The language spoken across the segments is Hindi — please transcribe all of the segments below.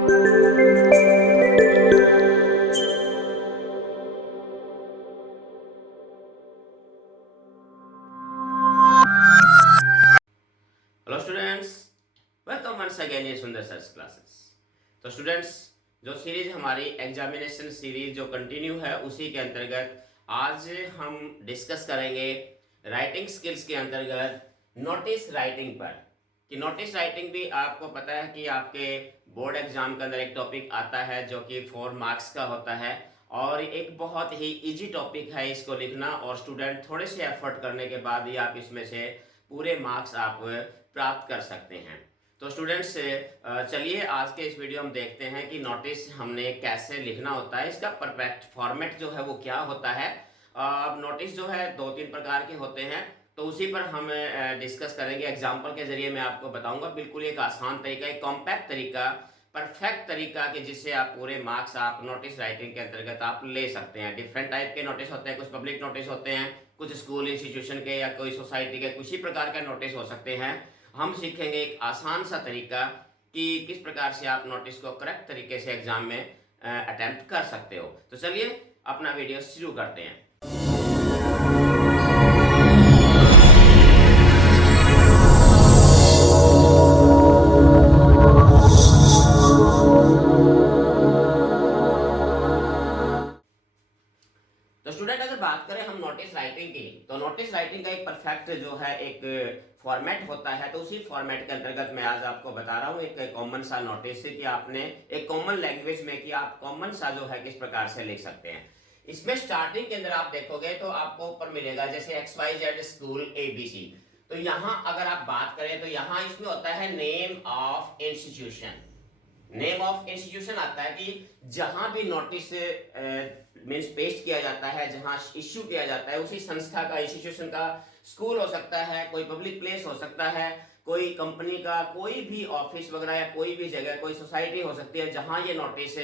Hello students, welcome once again ये सुंदर सर्स क्लासेस। तो स्टूडेंट्स, जो सीरीज हमारी एग्जामिनेशन सीरीज जो कंटिन्यू है उसी के अंतर्गत आज हम डिस्कस करेंगे राइटिंग स्किल्स के अंतर्गत नोटिस राइटिंग पर। कि नोटिस राइटिंग भी आपको पता है कि आपके बोर्ड एग्जाम के अंदर एक टॉपिक आता है जो कि 4 मार्क्स का होता है और एक बहुत ही इजी टॉपिक है इसको लिखना, और स्टूडेंट थोड़े से एफर्ट करने के बाद ही आप इसमें से पूरे मार्क्स आप प्राप्त कर सकते हैं। तो स्टूडेंट्स, चलिए आज के इस वीडियो में देखते हैं कि नोटिस हमने कैसे लिखना होता है, इसका परफेक्ट फॉर्मेट जो है वो क्या होता है। अब नोटिस जो है 2-3 प्रकार के होते हैं, तो उसी पर हम डिस्कस करेंगे। एग्जाम्पल के जरिए मैं आपको बताऊंगा, बिल्कुल एक आसान तरीका, एक कॉम्पैक्ट तरीका, परफेक्ट तरीका कि जिससे आप पूरे मार्क्स आप नोटिस राइटिंग के अंतर्गत आप ले सकते हैं। डिफरेंट टाइप के नोटिस होते हैं, कुछ पब्लिक नोटिस होते हैं, कुछ स्कूल इंस्टीट्यूशन के या कोई सोसाइटी के कुछ ही प्रकार के नोटिस हो सकते हैं। हम सीखेंगे एक आसान सा तरीका कि किस प्रकार से आप नोटिस को करेक्ट तरीके से एग्जाम में अटेम्प्ट कर सकते हो। तो चलिए अपना वीडियो शुरू करते हैं। तो स्टूडेंट, अगर बात करें हम नोटिस राइटिंग की, तो नोटिस राइटिंग का एक परफेक्ट जो है एक फॉर्मेट होता है। तो उसी फॉर्मेट के अंतर्गत मैं आज आपको बता रहा हूँ एक कॉमन सा नोटिस कि आपने एक कॉमन लैंग्वेज में कि आप कॉमन सा जो है किस प्रकार से लिख सकते हैं। इसमें स्टार्टिंग के अंदर आप देखोगे तो आपको ऊपर मिलेगा जैसे XYZ स्कूल ABC। तो यहाँ अगर आप बात करें तो यहाँ इसमें होता है name of institution. Name of institution आता है कि जहां भी नोटिस मींस पेस्ट किया जाता है, जहां इश्यू किया जाता है, उसी संस्था का, इंस्टीट्यूशन का, स्कूल हो सकता है, कोई पब्लिक प्लेस हो सकता है, कोई कंपनी का कोई भी ऑफिस वगैरह या कोई भी जगह, कोई सोसाइटी हो सकती है जहां ये नोटिस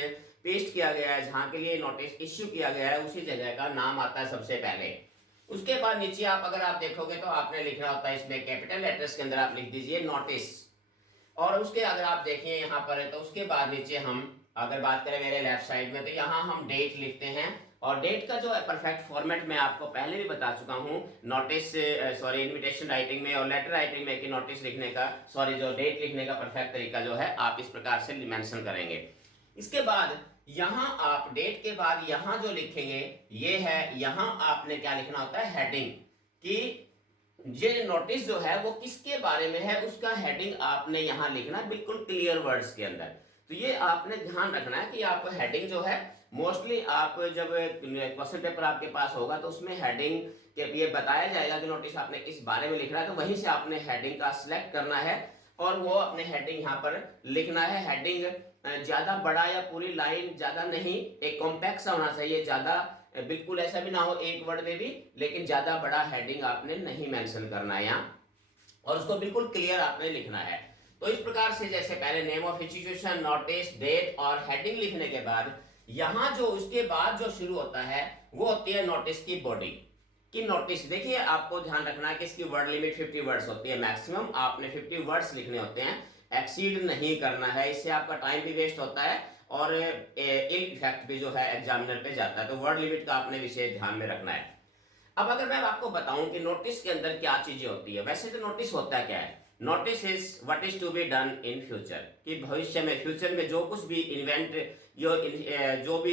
पेस्ट किया गया है, जहां के लिए नोटिस इश्यू किया गया है, उसी जगह का नाम आता है सबसे पहले। उसके बाद नीचे आप अगर आप देखोगे तो आपने लिखना होता है इसमें कैपिटल लेटर्स के अंदर आप लिख दीजिए नोटिस। और उसके अगर आप देखिए यहाँ पर है तो उसके बाद नीचे हम अगर बात करें मेरे लेफ्ट साइड में, तो यहाँ हम डेट लिखते हैं। और डेट का जो है परफेक्ट फॉर्मेट मैं आपको पहले भी बता चुका हूँ नोटिस सॉरी इनविटेशन राइटिंग में और लेटर राइटिंग में कि नोटिस लिखने का सॉरी जो डेट लिखने का परफेक्ट तरीका जो है आप इस प्रकार से मेंशन करेंगे। इसके बाद यहाँ आप डेट के बाद यहाँ जो लिखेंगे ये है, यहाँ आपने क्या लिखना होता है, हेडिंग। कि ये नोटिस जो है वो किसके बारे में है उसका हेडिंग आपने यहां लिखना है बिल्कुल क्लियर वर्ड्स के अंदर। तो ये आपने ध्यान रखना है कि आप हेडिंग जो है मोस्टली आप जब क्वेश्चन पेपर आपके पास होगा तो उसमें हेडिंग के ये बताया जाएगा कि नोटिस आपने किस बारे में लिखना है, तो वहीं से आपने हेडिंग का सिलेक्ट करना है और वो अपने हेडिंग यहाँ पर लिखना है। हेडिंग ज्यादा बड़ा या पूरी लाइन ज्यादा नहीं, एक कॉम्पैक्ट सा होना चाहिए, ज्यादा बिल्कुल ऐसा भी ना हो एक वर्ड में भी, लेकिन ज्यादा बड़ा हेडिंग आपने नहीं मेंशन करना है यहाँ, और उसको बिल्कुल क्लियर आपने लिखना है। तो इस प्रकार से जैसे पहले name of institution, notice, date और हेडिंग लिखने के बाद यहाँ जो उसके बाद जो शुरू होता है वो होती है नोटिस की बॉडी। कि नोटिस देखिए आपको ध्यान रखना है कि इसकी वर्ड लिमिट 50 वर्ड्स होती है, मैक्सिमम आपने 50 वर्ड्स लिखने होते हैं, एक्सीड नहीं करना है, इससे आपका टाइम भी वेस्ट होता है और इल इफेक्ट भी जो है एग्जामिनर पे जाता है। तो वर्ड लिमिट का आपने विशेष ध्यान में रखना है। अब अगर मैं आपको बताऊं कि नोटिस के अंदर क्या चीजें होती है, वैसे तो नोटिस होता क्या है, notice is what is to be done in future. कि भविष्य में, फ्यूचर में जो कुछ भी इवेंट जो भी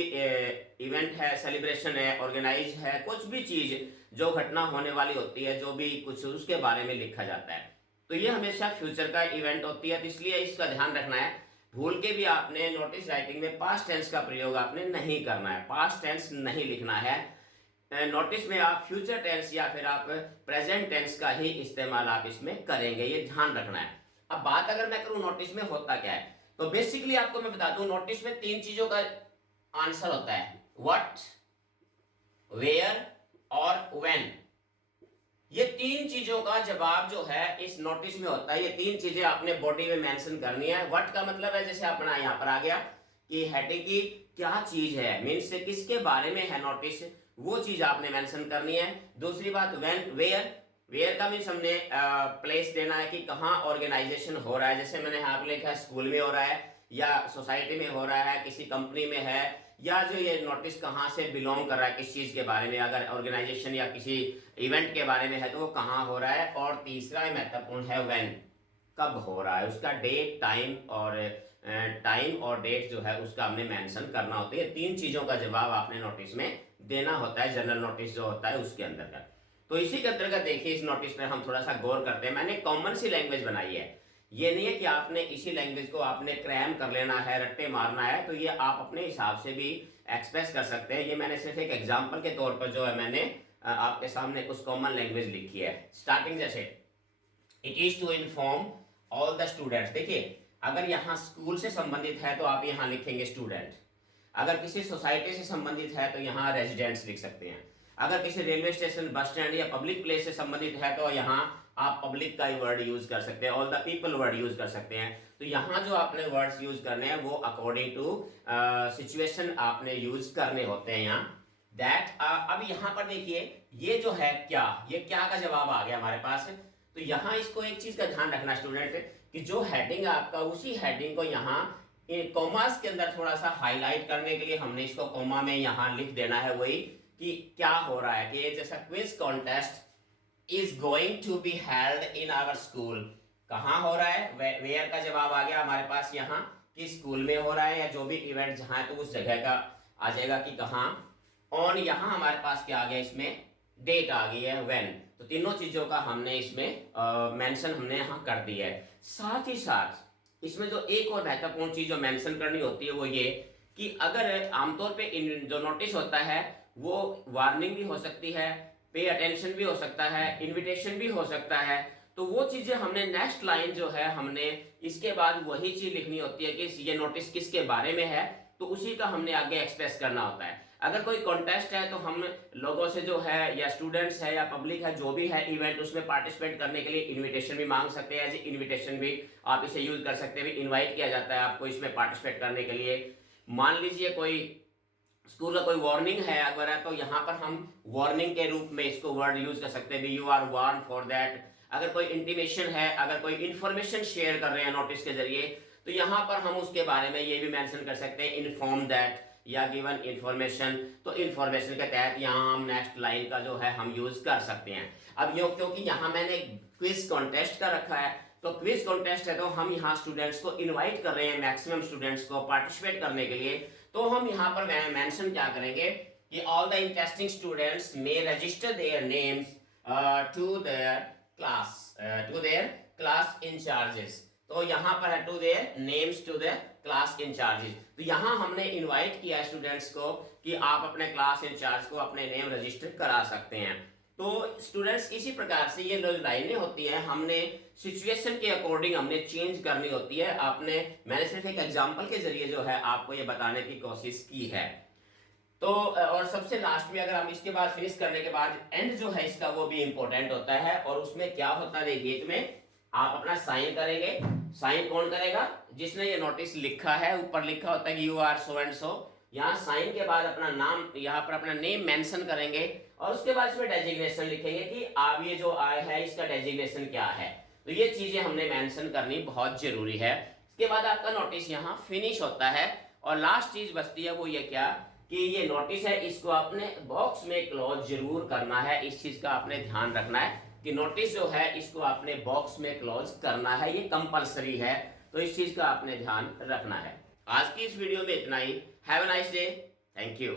इवेंट है, सेलिब्रेशन है, ऑर्गेनाइज है, कुछ भी चीज जो घटना होने वाली होती है, जो भी कुछ उसके बारे में लिखा जाता है, तो ये हमेशा फ्यूचर का इवेंट होती है। तो इसलिए इसका ध्यान रखना है, भूल के भी आपने नोटिस राइटिंग में पास्ट टेंस का प्रयोग आपने नहीं करना है, पास्ट टेंस नहीं लिखना है। नोटिस में आप फ्यूचर टेंस या फिर आप प्रेजेंट टेंस का ही इस्तेमाल आप इसमें करेंगे, ये ध्यान रखना है। अब बात अगर मैं करूं नोटिस में होता क्या है, तो बेसिकली आपको मैं बता दूं नोटिस में 3 चीजों का आंसर होता है, व्हाट, वेयर और व्हेन। ये 3 चीजों का जवाब जो है इस नोटिस में होता है। ये 3 चीजें आपने बॉडी में मेंशन करनी है। व्हाट का मतलब है जैसे अपना यहाँ पर आ गया कि हेडिंग की क्या चीज है, मीन्स से किसके बारे में है नोटिस, वो चीज आपने मेंशन करनी है। दूसरी बात व्हेन, वेयर, वेयर का मीन्स हमने प्लेस देना है कि कहाँ ऑर्गेनाइजेशन हो रहा है, जैसे मैंने यहाँ पे लिखा है स्कूल में हो रहा है या सोसाइटी में हो रहा है, किसी कंपनी में है, या जो ये नोटिस कहाँ से बिलोंग कर रहा है, किस चीज़ के बारे में, अगर ऑर्गेनाइजेशन या किसी इवेंट के बारे में है तो वो कहाँ हो रहा है। और तीसरा महत्वपूर्ण है व्हेन, कब हो रहा है, उसका डेट, टाइम और डेट जो है उसका हमने मेंशन करना होता है। तीन चीज़ों का जवाब आपने नोटिस में देना होता है, जनरल नोटिस जो होता है उसके अंतर्गत। तो इसी के अंतर्गत देखिए, इस नोटिस पर हम थोड़ा सा गौर करते हैं। मैंने कॉमन सी लैंग्वेज बनाई है, ये नहीं है कि आपने इसी लैंग्वेज को आपने क्रैम कर लेना है, रट्टे मारना है, तो ये आप अपने हिसाब से भी एक्सप्रेस कर सकते हैं। ये मैंने सिर्फ एक एग्जांपल के तौर पर जो है मैंने आपके सामने कुछ कॉमन लैंग्वेज लिखी है। स्टार्टिंग जैसे it is to inform all the students. देखिए, अगर यहाँ स्कूल से संबंधित है तो आप यहाँ लिखेंगे स्टूडेंट, अगर किसी सोसाइटी से संबंधित है तो यहाँ रेजिडेंट्स लिख सकते हैं, अगर किसी रेलवे स्टेशन, बस स्टैंड या पब्लिक प्लेस से संबंधित है तो यहाँ आप पब्लिक का ही वर्ड यूज कर सकते हैं, all the people word use कर सकते हैं। तो यहाँ जो आपने वर्ड्स यूज करने हैं वो अकॉर्डिंग टू सिचुएशन आपने यूज करने होते हैं यहाँ। दैट अब यहाँ पर देखिए, ये जो है क्या, ये क्या का जवाब आ गया हमारे पास। तो यहाँ इसको एक चीज का ध्यान रखना स्टूडेंट, कि जो हेडिंग है आपका, उसी हेडिंग को यहाँ कॉमास के अंदर थोड़ा सा हाईलाइट करने के लिए हमने इसको कॉमा में यहाँ लिख देना है, वही कि क्या हो रहा है। कि जैसा quiz contest is going to be held in our school, कहाँ हो रहा है, वेयर का जवाब आ गया हमारे पास यहाँ, कि स्कूल में हो रहा है, या जो भी इवेंट जहाँ है तो उस जगह का आ जाएगा कि कहाँ। ऑन यहाँ हमारे पास क्या आ गया, इसमें डेट आ गई है, व्हेन। तो तीनों चीजों का हमने इसमें मेंशन हमने यहाँ कर दिया है। साथ ही साथ इसमें जो एक और महत्वपूर्ण चीज जो मेंशन करनी होती है वो ये, कि अगर आमतौर पे जो नोटिस होता है वो वार्निंग भी हो सकती है, पे अटेंशन भी हो सकता है, इनविटेशन भी हो सकता है, तो वो चीजें हमने नेक्स्ट लाइन जो है हमने इसके बाद वही चीज लिखनी होती है कि ये नोटिस किसके बारे में है, तो उसी का हमने आगे एक्सप्रेस करना होता है। अगर कोई कॉन्टेस्ट है तो हम लोगों से जो है, या स्टूडेंट्स है या पब्लिक है, जो भी है इवेंट, उसमें पार्टिसिपेट करने के लिए इनविटेशन भी मांग सकते हैं। एज इनविटेशन भी आप इसे यूज कर सकते हैं, इनवाइट किया जाता है आपको इसमें पार्टिसिपेट करने के लिए। मान लीजिए कोई स्कूल का कोई वार्निंग है अगर है, तो यहाँ पर हम वार्निंग के रूप में इसको वर्ड यूज कर सकते हैं, you are warned for that. अगर कोई इंटीमेशन है, अगर कोई इंफॉर्मेशन शेयर कर रहे हैं नोटिस के जरिए, तो यहाँ पर हम उसके बारे में ये भी मेंशन कर सकते हैं, इन्फॉर्म दैट या गिवन इंफॉर्मेशन। तो इंफॉर्मेशन के तहत यहाँ हम नेक्स्ट लाइन का जो है हम यूज कर सकते हैं। अब यो क्योंकि यहाँ मैंने क्विज कॉन्टेस्ट का रखा है, तो क्विज कॉन्टेस्ट है तो हम यहाँ स्टूडेंट्स को इनवाइट कर रहे हैं, मैक्सिमम स्टूडेंट्स को पार्टिसिपेट करने के लिए। तो हम यहाँ पर मेंशन क्या करेंगे कि all the interesting students may register their names to their class incharges. तो यहाँ पर है to their names to their class incharges. तो यहाँ हमने इनवाइट किया है स्टूडेंट्स को कि आप अपने क्लास इंचार्ज को अपने नेम रजिस्टर करा सकते हैं। तो स्टूडेंट्स, इसी प्रकार से ये जो लाइनें होती हैं हमने सिचुएशन के अकॉर्डिंग हमने चेंज करनी होती है। मैंने सिर्फ एक एग्जांपल के जरिए जो है आपको ये बताने की कोशिश की है। तो और सबसे लास्ट में अगर हम इसके बाद फिनिश करने के बाद एंड जो है इसका वो भी इंपॉर्टेंट होता है। और उसमें क्या होता है, देखिए इसमें आप अपना साइन करेंगे। साइन कौन करेगा, जिसने ये नोटिस लिखा है। ऊपर लिखा होता है कि you are so and so, यहाँ साइन के बाद अपना नाम, यहाँ पर अपना नेम मेंशन करेंगे और उसके बाद इसमें डेजिग्नेशन लिखेंगे कि आप ये जो आए है इसका डेजिग्नेशन क्या है। तो ये चीजें हमने मेंशन करनी बहुत जरूरी है। इसके बाद आपका नोटिस यहाँ फिनिश होता है। और लास्ट चीज बचती है वो ये क्या, कि ये नोटिस है इसको आपने बॉक्स में क्लोज जरूर करना है। इस चीज का आपने ध्यान रखना है कि नोटिस जो है इसको आपने बॉक्स में क्लोज करना है, ये कंपलसरी है। तो इस चीज का आपने ध्यान रखना है। आज की इस वीडियो में इतना ही। Have a nice day. Thank you.